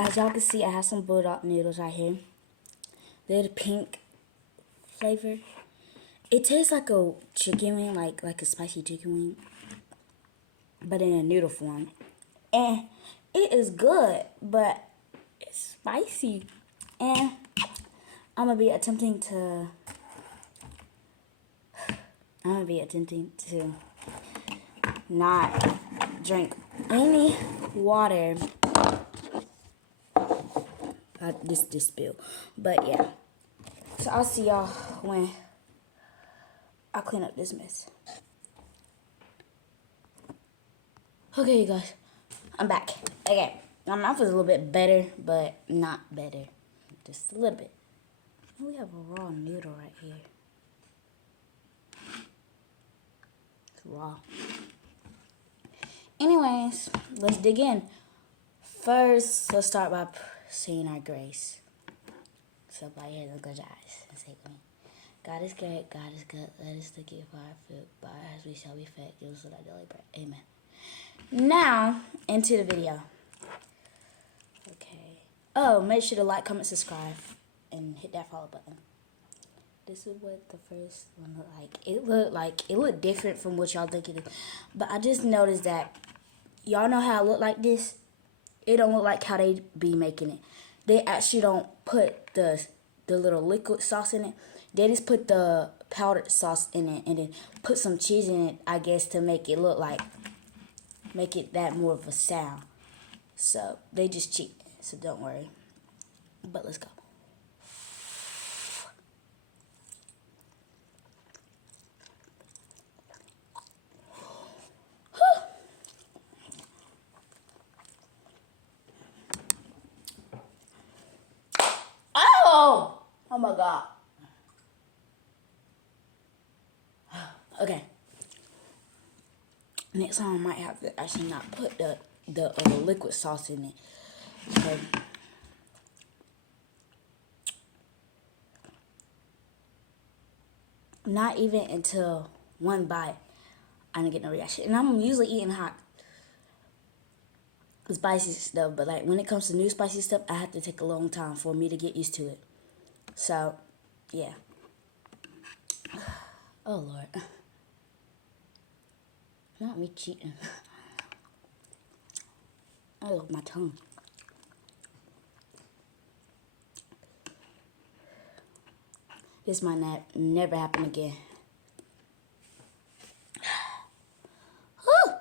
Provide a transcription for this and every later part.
As y'all can see, I have some Buldak noodles right here. They're the pink flavor. It tastes like a chicken wing, like a spicy chicken wing, but in a noodle form. And it is good, but it's spicy. And I'm gonna be attempting to not drink any water. This spill, but yeah. So I'll see y'all when I clean up this mess. Okay, you guys, I'm back. Okay, my mouth is a little bit better, but not better, just a little bit. And we have a raw noodle right here. It's raw. Anyways, let's dig in. First, let's start by saying our grace. So by your look at your eyes and say with me. God is great, God is good. Let us take it for our food, by as we shall be fed. Give us our daily bread. Amen. Now, into the video. Okay. Oh, make sure to like, comment, subscribe, and hit that follow button. This is what the first one looked like. It looked different from what y'all think it is. But I just noticed that y'all know how it look like this. It don't look like how they be making it. They actually don't put the little liquid sauce in it. They just put the powdered sauce in it and then put some cheese in it, I guess, to make it look like, make it that more of a sound. So they just cheat. So don't worry. But let's go. Oh my God. Okay. Next time I might have to actually not put the liquid sauce in it. Okay. Not even until one bite, I didn't get no reaction. And I'm usually eating hot, spicy stuff, but like when it comes to new spicy stuff, I have to take a long time for me to get used to it. So, yeah. Oh Lord. Not me cheating. Oh, my tongue. This might never happen again. Whew.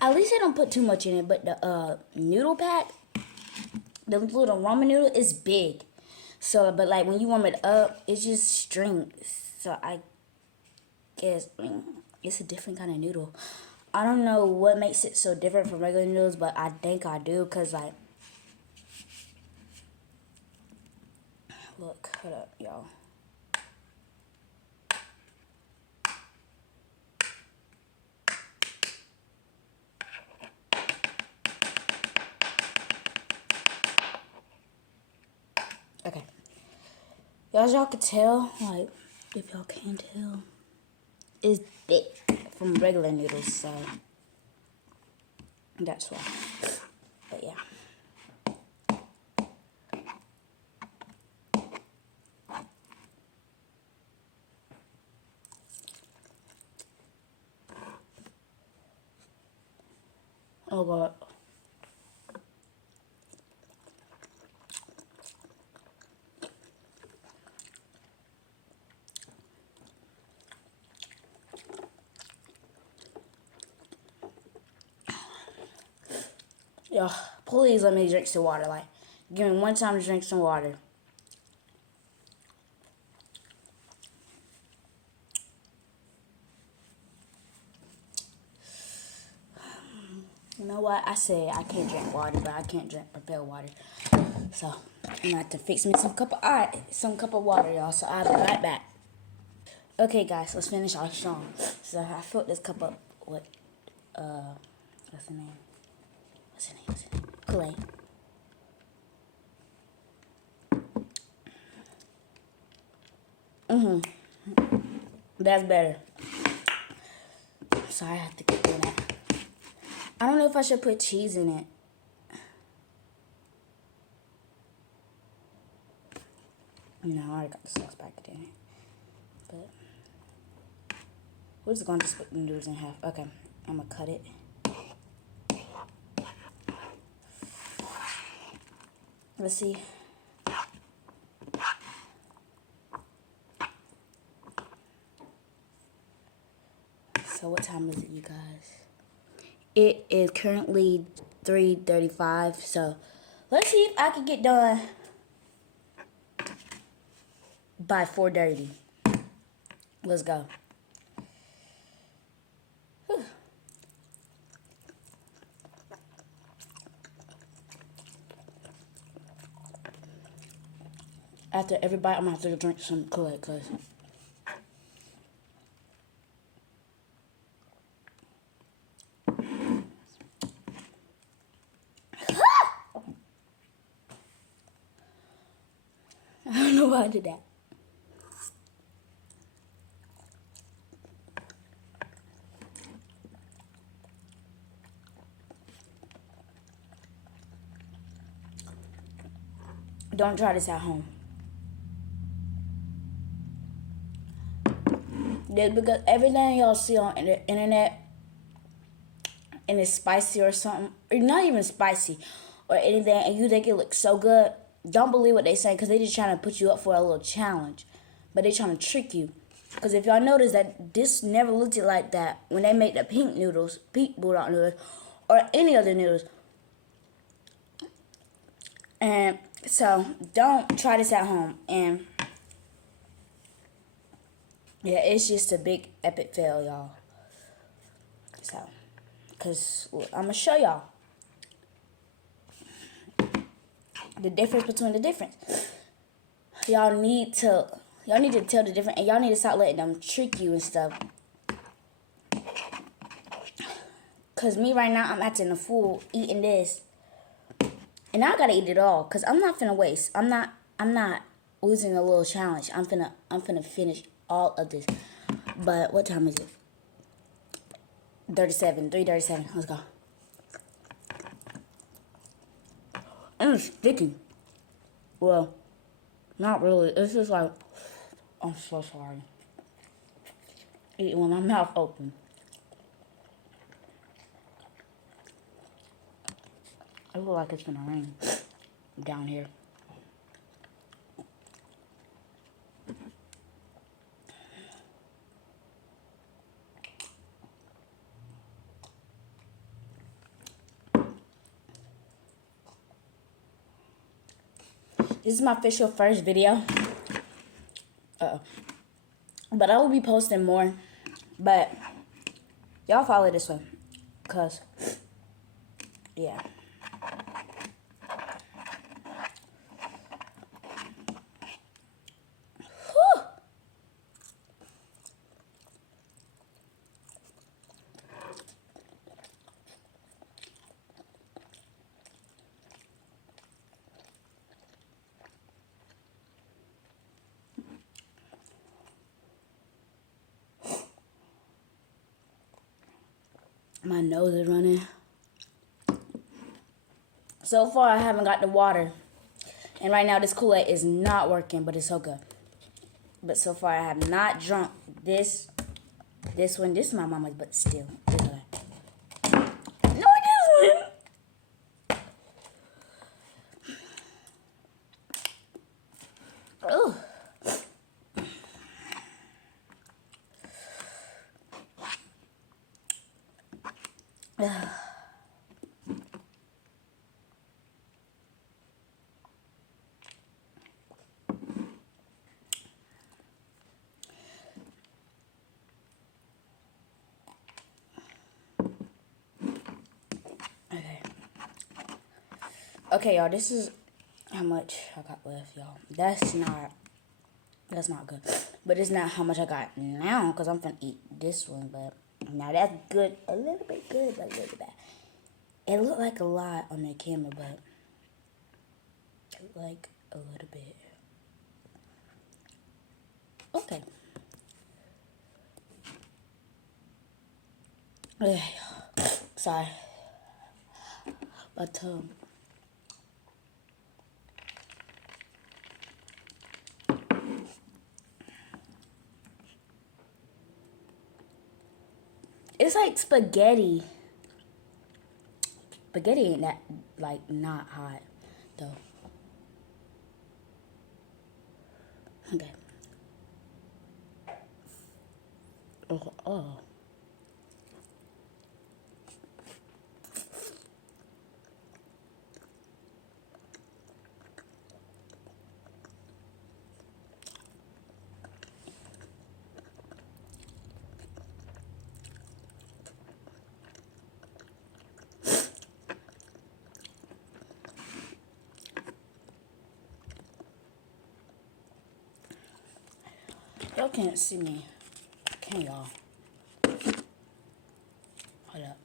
At least I don't put too much in it, but the noodle pack, the little ramen noodle, is big. So, but like when you warm it up, it's just string. So I guess, it's a different kind of noodle. I don't know what makes it so different from regular noodles, but I think I do, cause like, look, hold up, y'all. Okay. As y'all can tell, like, if y'all can tell, it's thick from regular noodles, so that's why. But yeah. Oh God. Yo, please let me drink some water. Like, give me one time to drink some water. You know what? I said I can't drink water, but I can't drink prepared water. So, I'm gonna have to fix me some cup of water, y'all. So I'll be right back. Okay, guys, let's finish our strong. So I filled this cup up with what's the name? Kool-Aid. That's better. Sorry, I have to keep doing that. I don't know if I should put cheese in it. No, I already got the sauce packet in it. But we're just going to split the noodles in half. Okay, I'm going to cut it. Let's see. So what time is it, you guys? It is currently 3:35. So let's see if I can get done by 4:30. Let's go. Whew. After every bite, I'm gonna have to drink some Kool-Aid, cause I don't know why I did that. Don't try this at home. Just because everything y'all see on the internet and it's spicy or something, or not even spicy or anything, and you think it looks so good, don't believe what they say, because they just trying to put you up for a little challenge. But they trying to trick you. Because if y'all notice that this never looked like that when they make the pink noodles, pink Buldak noodles, or any other noodles. And so don't try this at home. And yeah, it's just a big epic fail, y'all. So, because I'm going to show y'all the difference between the difference. Y'all need to tell the difference, and y'all need to stop letting them trick you and stuff. Cause me right now, I'm acting a fool eating this, and I gotta eat it all. Cause I'm not finna waste. I'm not losing a little challenge. I'm finna finish all of this. But what time is it? 3:37. Let's go. And it's sticky. Well, not really. It's just like, I'm so sorry. Eating with my mouth open. It looks like it's gonna rain down here. This is my official first video. But I will be posting more. But y'all follow this one. Cause, yeah. Whew. My nose is running. So far, I haven't got the water. And right now, this Kool-Aid is not working, but it's so good. But so far, I have not drunk this one. This is my mama's, but still. It's okay. No, it isn't. Oh. Okay, y'all, this is how much I got left, y'all. That's not good. But it's not how much I got now, because I'm finna eat this one. But now that's good. A little bit good, but a little bit bad. It looked like a lot on the camera, but like a little bit. Okay. Sorry. But it's like spaghetti. Spaghetti ain't that like not hot though. Okay. Oh. Y'all can't see me. Can y'all? Hold up.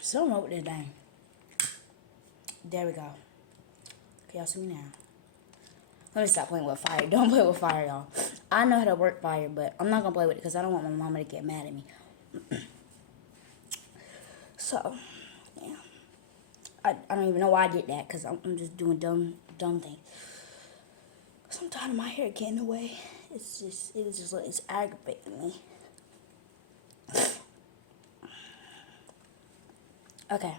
Something wrong with this thing. There we go. Can y'all see me now? Let me stop playing with fire. Don't play with fire, y'all. I know how to work fire, but I'm not going to play with it because I don't want my mama to get mad at me. So, yeah. I don't even know why I did that because I'm just doing dumb things. Sometimes my hair get in the way. It's aggravating me. Okay.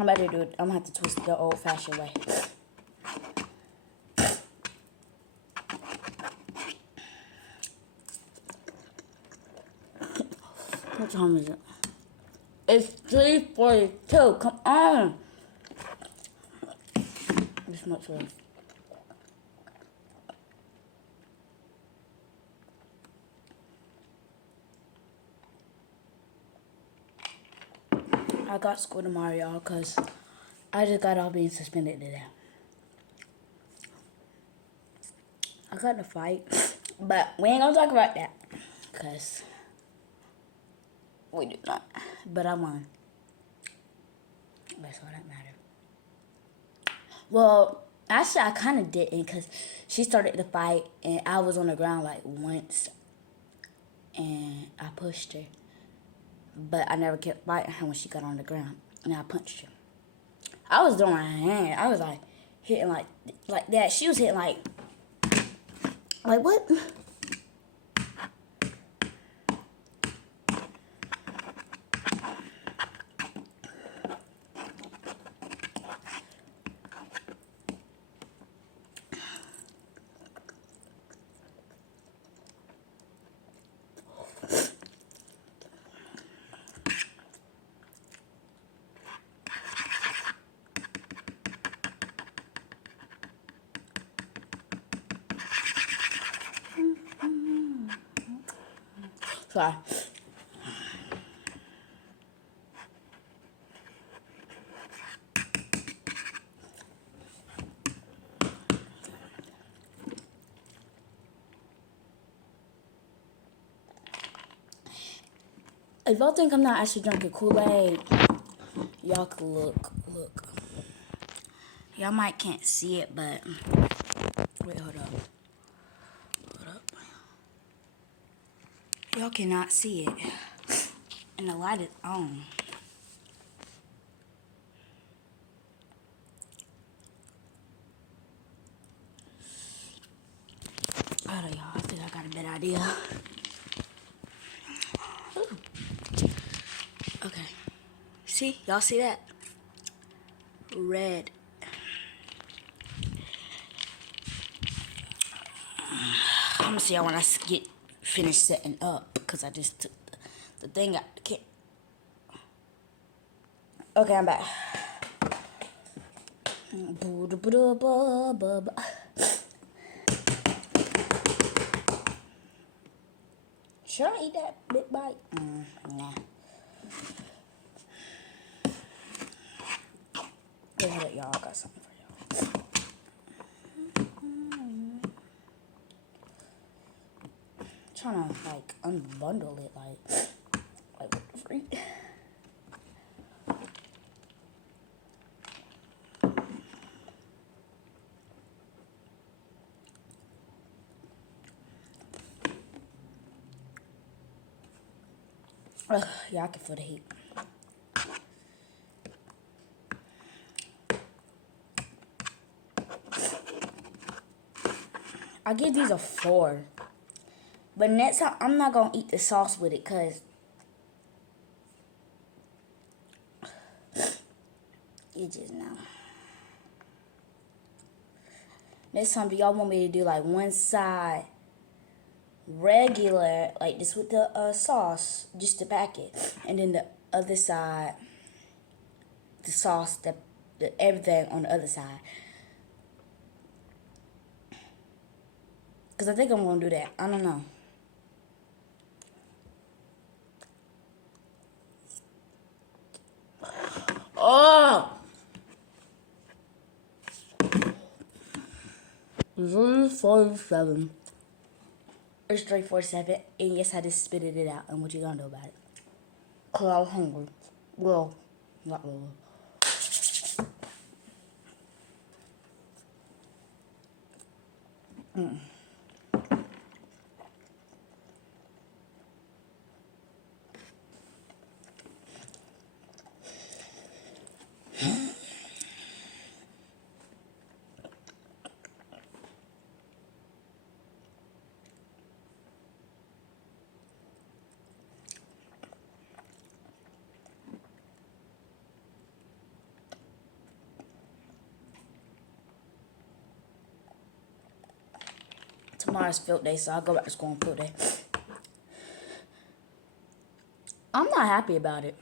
I'm about to do it. I'm gonna have to twist it the old-fashioned way. What time is it? It's 3:42. Come on. This much left. I got school tomorrow, y'all, because I just got off being suspended today. I got in a fight, but we ain't gonna talk about that, because we do not. But I won. That's all that mattered. Well, actually, I kind of didn't, because she started the fight, and I was on the ground, like, once, and I pushed her. But I never kept fighting her when she got on the ground, and I punched her. I was doing my hand. I was, like, hitting, like that. She was hitting, like what? Sorry. If y'all think I'm not actually drinking Kool-Aid, y'all can look. Y'all might can't see it, but wait, hold up. Y'all cannot see it, and the light is on. Hold on, y'all. I think I got a better idea. Ooh. Okay. See? Y'all see that? Red. I'm gonna see y'all when I get finished setting up, because I just took the thing out. Okay, I'm back. Should I eat that big bite? Nah. Go ahead, y'all. I got something for y'all. Trying to like unbundle it, like what the freak? Yeah, I can feel the heat. I give these a 4. But next time, I'm not going to eat the sauce with it because you just know. Next time, do y'all want me to do like one side regular, like this with the sauce, just to pack it, and then the other side, the sauce, the everything on the other side? Because I think I'm going to do that. I don't know. Oh! It's 347. It's 347. And yes, I just spitted it out. And what you gonna do about it? Because I was hungry. Well, not really. Tomorrow's field day, so I'll go back to school on field day. I'm not happy about it.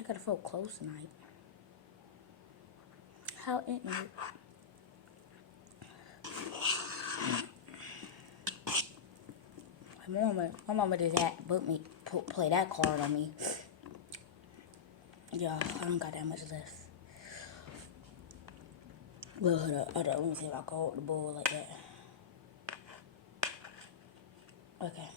I gotta fold clothes tonight. How ignorant. My mama did that, play that card on me. Yeah, I don't got that much left. Well, hold up, let me see if I can hold the bowl like that. Okay.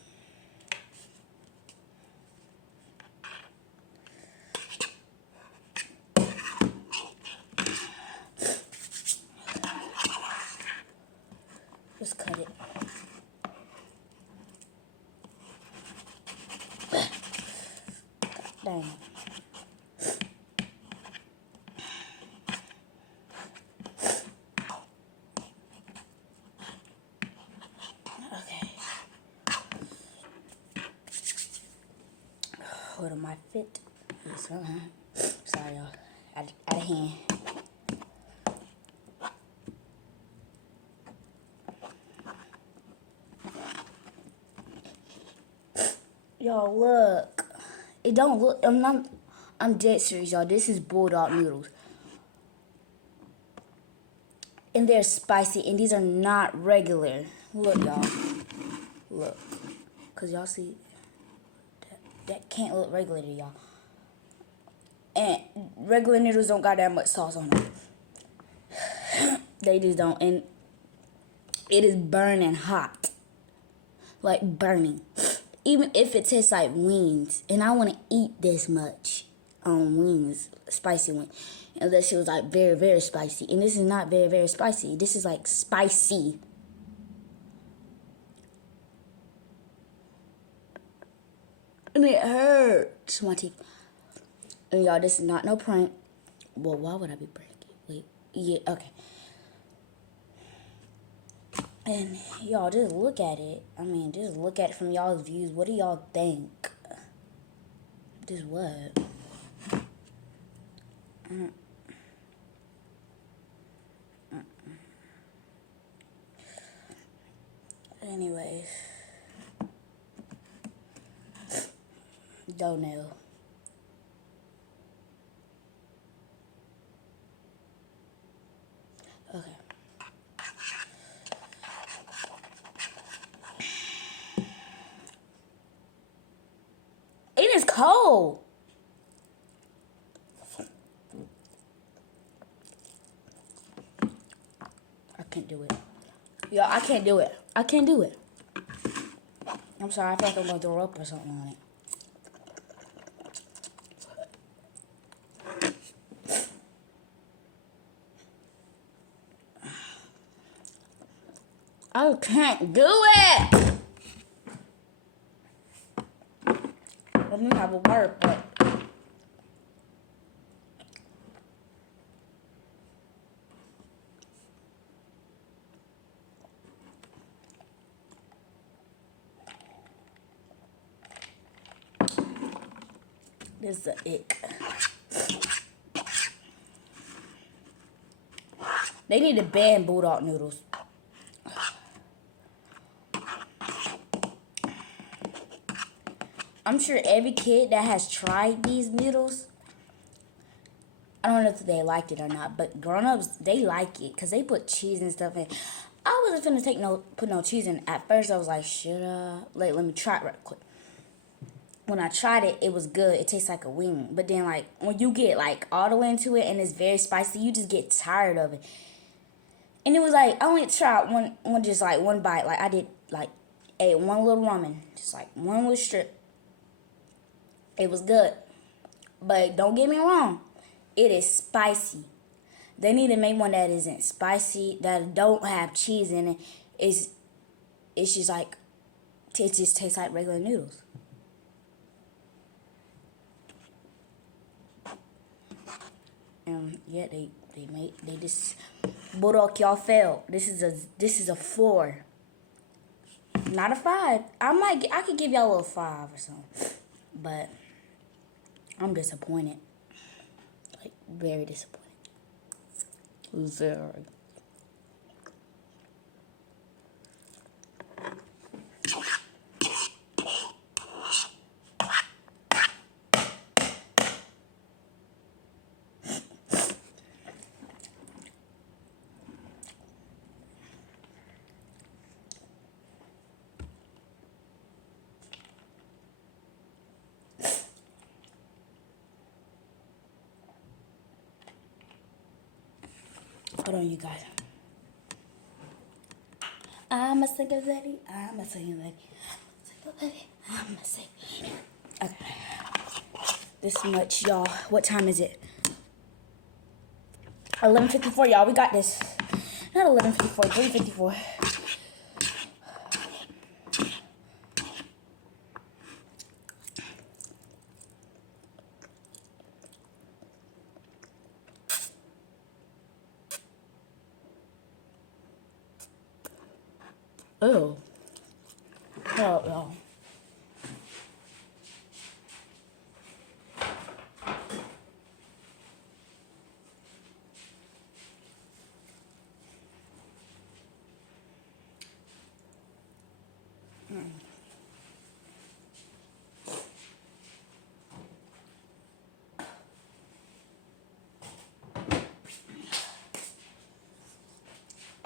Just cut it. Dang. Okay. What am I fit? Yes, sorry, y'all. Out of hand. Y'all, look. It don't look. I'm dead serious, y'all. This is Buldak noodles. And they're spicy, and these are not regular. Look, y'all. Look. Because y'all see, that can't look regular to y'all. And regular noodles don't got that much sauce on them. They just don't. And it is burning hot. Like burning. Even if it tastes like wings. And I want to eat this much on wings. Spicy wings. Unless it was like very, very spicy. And this is not very, very spicy. This is like spicy. And it hurts my teeth. And y'all, this is not no prank. Well, why would I be pranking? Wait. Yeah, okay. And y'all, just look at it. I mean, just look at it from y'all's views. What do y'all think? Just what? Anyways. Don't know. cold. I can't do it. Yo, I can't do it. I can't do it. I'm sorry, I feel like I'm gonna throw up or something on it. I can't do it. Let me have a word, but this is a ick. They need to ban Buldak noodles. I'm sure every kid that has tried these noodles, I don't know if they liked it or not, but grown-ups, they like it because they put cheese and stuff in. I wasn't finna put no cheese in. At first, I was like, should I? Like, let me try it real quick. When I tried it, it was good. It tastes like a wing. But then, like, when you get, like, all the way into it and it's very spicy, you just get tired of it. And it was like, I only tried one bite. Like, I did, like, ate one little ramen. Just, like, one little strip. It was good. But don't get me wrong. It is spicy. They need to make one that isn't spicy, that don't have cheese in it. It's just like, it just tastes like regular noodles. Yeah, they just Buldak, y'all failed. This is a 4, not a 5. I could give y'all a little 5 or something, but I'm disappointed, like very disappointed. Very. Hold on, you guys. I'm a single lady. I'm a single lady. I'm a single lady. Okay. This much, y'all. What time is it? 11:54, y'all. We got this. Not 11:54. 3:54. Oh. Oh, y'all.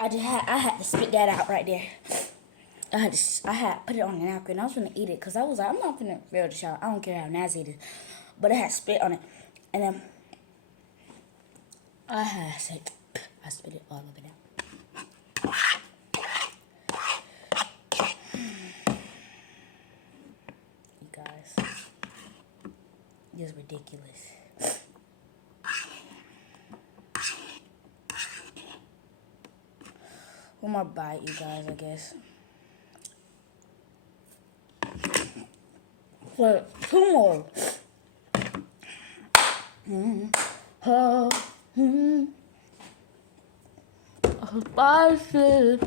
I had to spit that out right there. I had put it on the napkin. I was gonna eat it because I was like, I'm not gonna fail the shower. I don't care how nasty it is, but I had spit on it, and then I spit it all over down. You guys, this is ridiculous. One more bite, you guys, I guess. Wait, 2 more. Spicy.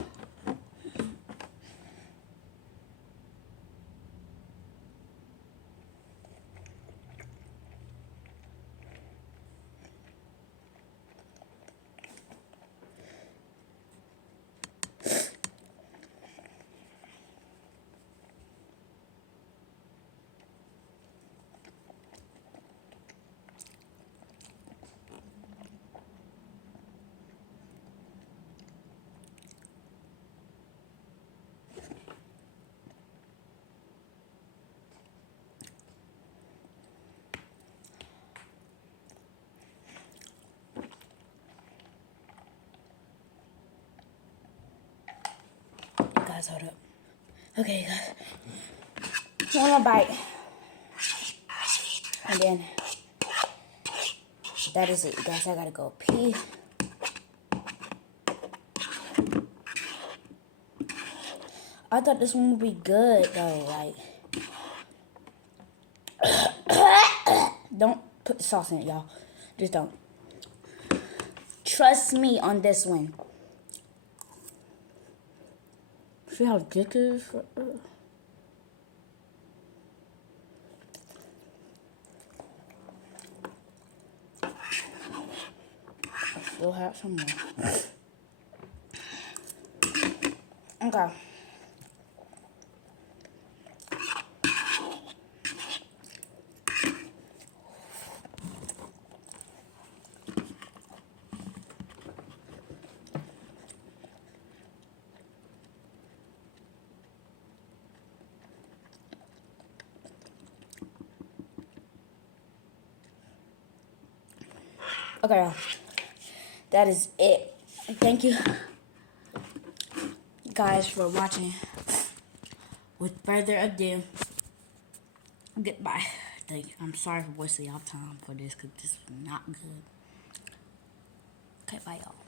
guys, hold up. Okay, guys. One more bite. And then, that is it, guys. I gotta go pee. I thought this one would be good, though. Like, don't put the sauce in it, y'all. Just don't. Trust me on this one. See how thick it is? I still have some more. Okay. Okay, that is it. Thank you guys for watching. With further ado, goodbye. I'm sorry for wasting y'all time for this because this is not good. Okay, bye y'all.